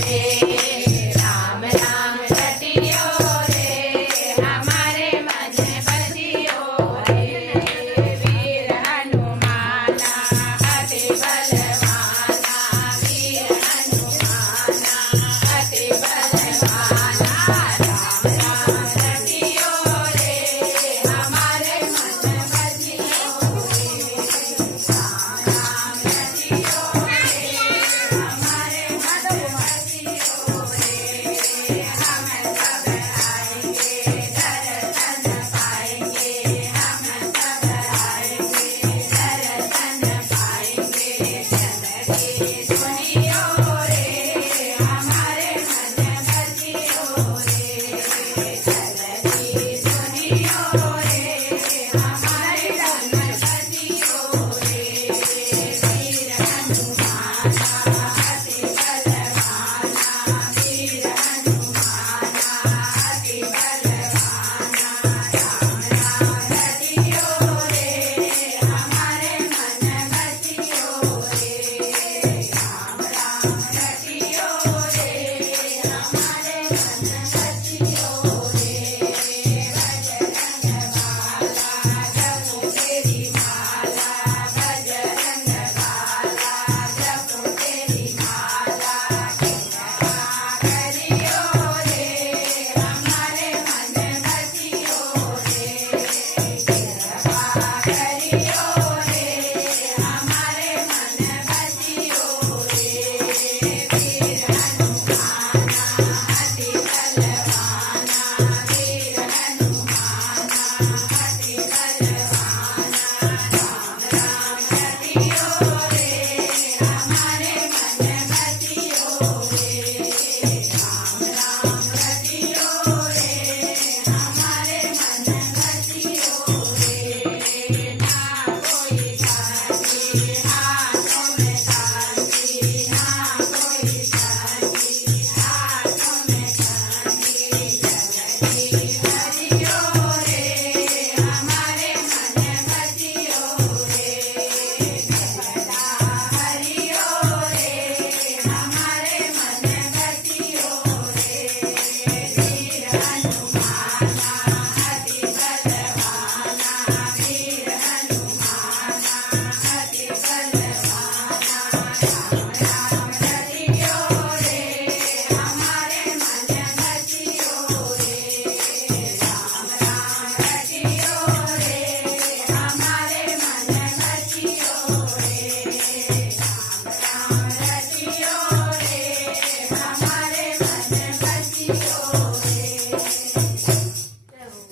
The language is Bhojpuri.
राम राम रटियो रे हमारे मन बसियो रे वीर हनुमाना अति बलवाना वीर हनुमाना अति बलवाना राम राम रटियो रे हमारे मन बसियो रे राम राम रटियो रे हमारे मन बसियो रे हम सब आएंगे दर्शन पाएंगे हम सब आएंगे दर्शन पाएंगे चंद्र सुनियो रे हमारे मन बसियो रे चंद्र सुनियो रे हमारे मन बसियो रे वीर हनुमाना अति बलवाना वीर हनुमाना अति बलवाना राम राम रटियो रे हमारे मन बसियो रे राम राम रटियो रे हमारे मन बसियो रे बजरंग बाला जपो तेरी माला बजरंग बाला जपो तेरी माला कृपा करियो रे हमारे मन बसियो रे कृपा करियो रे हमारे मन बसियो रे वीर हनुमाना अति बलवाना वीर हनुमाना अति बलवाना राम राम रटियो रे हमारे मन बसियो रे